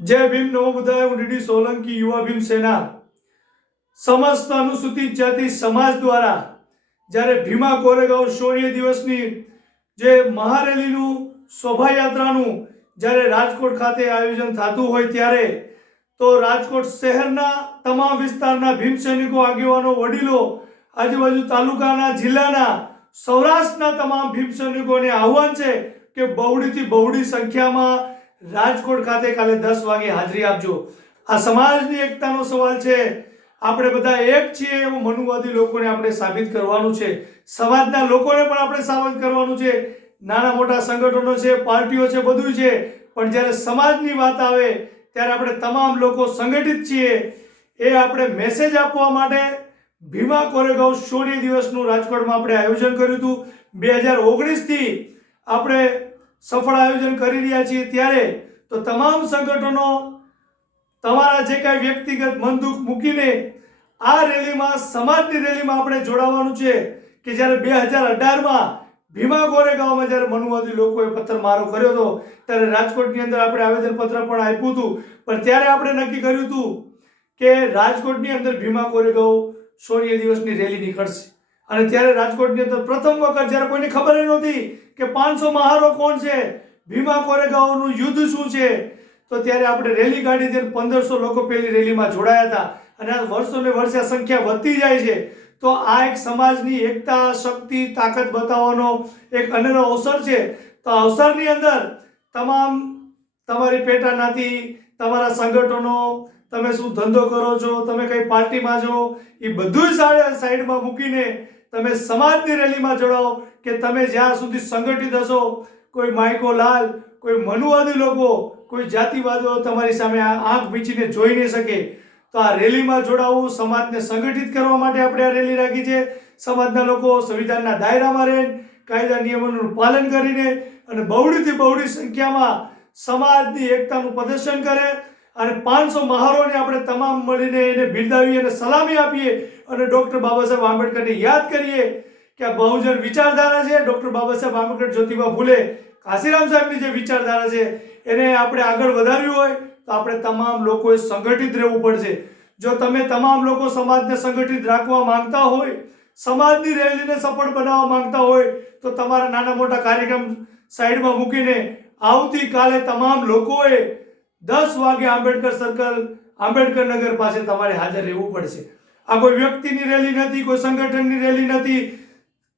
જય ભીમ નમો બુદ્ધાય હું ડીડી સોલંકી, યુવા ભીમ સેના સમસ્ત અનુસૂચિત જાતિ સમાજ દ્વારા જ્યારે ભીમા કોરેગાંવ શૌર્ય દિવસની જે મહારેલીનું શોભાયાત્રાનું જ્યારે રાજકોટ ખાતે આયોજન થતું હોય ત્યારે, તો રાજકોટ શહેરના તમામ વિસ્તારના ભીમ સૈનિકો, આગેવાનો, વડીલો, આજુબાજુ તાલુકાના, જિલ્લાના, સૌરાષ્ટ્રના તમામ ભીમ સૈનિકોને આહવાન છે કે બહુડીથી બહુડી સંખ્યામાં રાજકોટ ખાતે કાલે દસ વાગે હાજરી આપજો. આ સમાજની એકતાનો સવાલ છે. આપણે બધા એક છીએ એવું મનુવાદી લોકોને આપણે સાબિત કરવાનું છે. સમાજના લોકોને પણ આપણે સાબિત કરવાનું છે. નાના મોટા સંગઠનો છે, પાર્ટીઓ છે બધું છે. પણ જ્યારે સમાજની વાત આવે, ત્યારે આપણે તમામ લોકો સંગઠિત છીએ. એ આપણે મેસેજ આપવા માટે ભીમા કોરેગાંવ શૌર્ય દિવસનું રાજકોટમાં આપણે આયોજન કર્યું હતું. બે હજાર ઓગણીસથી આપણે સફળ આયોજન કરી રહ્યા છીએ ત્યારે તો તમામ સંગઠનો તમારા જે કાંઈ વ્યક્તિગત મનદુખ મૂકીને આ રેલીમાં, સમાજની રેલીમાં આપણે જોડાવાનું છે કે જ્યારે બે હજાર અઢારમાં ભીમા કોરેગાંવમાં જ્યારે મનુવાદી લોકોએ પથ્થરમારો કર્યો હતો, ત્યારે રાજકોટની અંદર આપણે આવેદનપત્ર પણ આપ્યું હતું. પણ ત્યારે આપણે નક્કી કર્યું હતું કે રાજકોટની અંદર ભીમા કોરેગાંવ શૌર્ય દિવસની રેલી નીકળશે. અને ત્યારે રાજકોટની અંદર પ્રથમ વખત જ્યારે કોઈને ખબર નહોતી કે પાંચસો મહારો કોણ છે, ભીમા કોરેગાઓનું યુદ્ધ શું છે, તો ત્યારે આપણે રેલી કાઢી ત્યારે પંદરસો લોકો પેલી રેલીમાં જોડાયા હતા. અને આ વર્ષોને વર્ષે સંખ્યા વધતી જાય છે. તો આ એક સમાજની એકતા, શક્તિ, તાકાત બતાવવાનો એક અનેરો અવસર છે. તો આ અવસરની અંદર તમામ તમારી પેટા નાતી, તમારા સંગઠનો, તમે શું ધંધો કરો છો, તમે કઈ પાર્ટીમાં છો, એ બધું સાઈડમાં મૂકીને તમે સમાજની રેલીમાં જોડાઓ કે તમે જ્યાં સુધી સંગઠિત હશો, કોઈ માઇકો લાલ, કોઈ મનુવાદી લોકો, કોઈ જાતિવાદીઓ તમારી સામે આંખ વીંચીને જોઈ નહીં શકે. તો આ રેલીમાં જોડાવવું સમાજને સંગઠિત કરવા માટે આપણે આ રેલી રાખી છે. સમાજના લોકો સંવિધાનના દાયરામાં રહે, કાયદા નિયમોનું પાલન કરીને અને બહુડીથી બહુડી સંખ્યામાં સમાજની એકતાનું પ્રદર્શન કરે અને પાંચસો મહારોને આપણે તમામ મળીને એને બિરદાવીએ અને સલામી આપીએ અને ડૉક્ટર બાબા સાહેબ આંબેડકરને યાદ કરીએ કે આ બહુજન વિચારધારા છે. ડૉક્ટર બાબા સાહેબ આંબેડકર જ્યોતિબા ફૂલે કાશીરામ સાહેબની જે વિચારધારા છે, એને આપણે આગળ વધારવી હોય તો આપણે તમામ લોકોએ સંગઠિત રહેવું પડશે. જો તમે તમામ લોકો સમાજને સંગઠિત રાખવા માંગતા હોય, સમાજની રેલીને સફળ બનાવવા માંગતા હોય, તો તમારા નાના મોટા કાર્યક્રમ સાઈડમાં મૂકીને આવતીકાલે તમામ લોકોએ દસ વાગે આંબેડકર સર્કલ, આંબેડકર નગર પાસે તમારે હાજર રહેવું પડશે. આ કોઈ વ્યક્તિની રેલી નથી, કોઈ સંગઠનની રેલી નથી.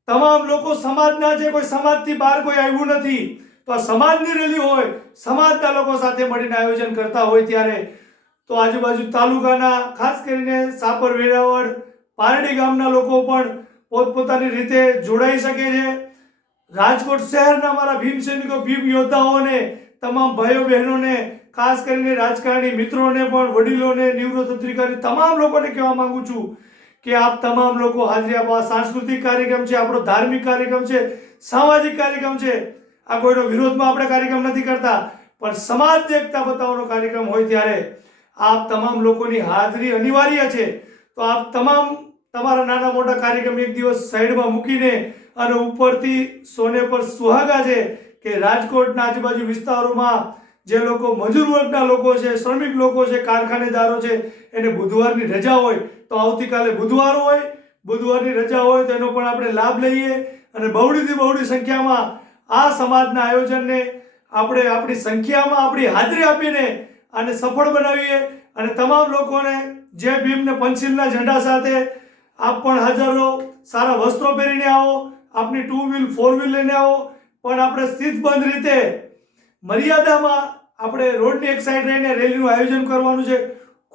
તમામ લોકો સમાજના છે, કોઈ સમાજથી બહાર કોઈ આવ્યું નથી. તો આ સમાજની રેલી હોય, સમાજના લોકો સાથે મળીને આયોજન કરતા હોય ત્યારે. તો આજુબાજુ તાલુકાના, ખાસ કરીને સાપર, વેરાવળ, પારડી ગામના લોકો પણ પોતપોતાની રીતે જોડાઈ શકે છે. રાજકોટ શહેરના મારા ભીમ સૈનિકો, ભીમ યોદ્ધાઓને, તમામ ભાઈઓ બહેનોને ખાસ કરીને રાજકારણી મિત્રોને પણ, વડીલોને નિવૃત્ત અધિકારી તમામ લોકોને કહેવા માંગુ છું કે આપ તમામ લોકો હાજરી આપવા સાંસ્કૃતિક કાર્યક્રમ છે, આપણો ધાર્મિક કાર્યક્રમ છે, સામાજિક કાર્યક્રમ છે. આ કોઈનો વિરોધમાં આપણે કાર્યક્રમ નથી કરતા, પણ સમાજ એકતા બતાવવાનો કાર્યક્રમ હોય ત્યારે આપ તમામ લોકોની હાજરી અનિવાર્ય છે. તો આપ તમામ તમારા નાના મોટા કાર્યક્રમ એક દિવસ સાઈડમાં મૂકીને અને ઉપરથી સોને પર સુહાગા છે કે રાજકોટના આજુબાજુ વિસ્તારોમાં જે લોકો મજૂર વર્ગના લોકો છે, શ્રમિક લોકો છે, કારખાનેદારો છે, એને બુધવારની રજા હોય તો આવતીકાલે બુધવાર હોય. બુધવારની રજા હોય તો એનો પણ આપણે લાભ લઈએ અને બહુડીથી બહુડી સંખ્યામાં આ સમાજના આયોજનને આપણે આપણી સંખ્યામાં આપણી હાજરી આપીને આને સફળ બનાવીએ અને તમામ લોકોને જે ભીમને પંચીલના ઝંડા સાથે આપ પણ હાજર રહો, સારા વસ્ત્રો પહેરીને આવો, આપની ટુ વ્હીલ ફોર વ્હીલ લઈને આવો. પણ આપણે સ્થિતબંધ રીતે મર્યાદામાં આપણે રોડની એક સાઈડ રહીને રેલીનું આયોજન કરવાનું છે.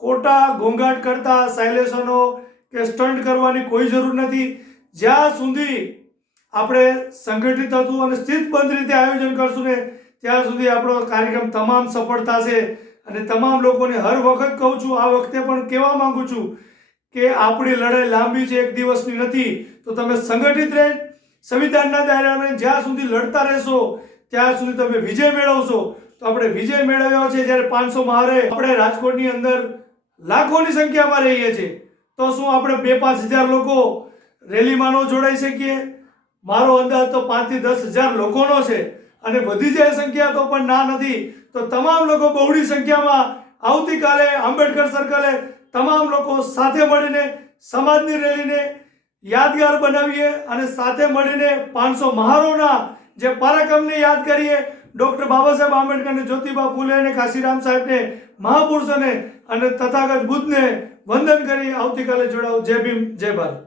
ખોટા ઘોંઘાટ કરતા સાયલેશનો કે સ્ટન્ટ કરવાની કોઈ જરૂર નથી. જ્યાં સુધી આપણે સંગઠિત હતું અને સ્થિતબંધ રીતે આયોજન કરશું ને, ત્યાં સુધી આપણો કાર્યક્રમ તમામ સફળ થશે અને તમામ લોકોને હર વખત કહું છું, આ વખતે પણ કહેવા માંગુ છું કે આપણી લડાઈ લાંબી છે, એક દિવસની નથી. તો તમે સંગઠિત રહે, સંવિધાનના દાયરામાં જ્યાં સુધી લડતા રહેશો ત્યાં સુધી તમે વિજય મેળવશો. તો આપણે વિજય મેળવ્યો છે જ્યારે પાંચસો મારે આપણે રાજકોટની અંદર લાખોની સંખ્યામાં રહીએ છીએ. તો શું આપણે બે પાંચ હજાર લોકો રેલીમાં ન જોડાઈ શકીએ? મારો અંદાજ તો પાંચથી દસ હજાર લોકોનો છે. અને વધી જાય સંખ્યા તો પણ ના નથી. તો તમામ લોકો બહોળી સંખ્યામાં આવતીકાલે આંબેડકર સર્કલે તમામ લોકો સાથે મળીને સમાજની રેલીને યાદગાર બનાવીએ અને સાથે મળીને પાંચસો મહારોના જે પરાક્રમને યાદ કરીએ, ડૉક્ટર બાબા સાહેબ આંબેડકરને, જ્યોતિબા ફૂલે અને કાશીરામ સાહેબને, મહાપુરુષોને અને તથાગત બુદ્ધને વંદન કરી, આવતીકાલે જોડાવું. જય ભીમ, જય ભારત.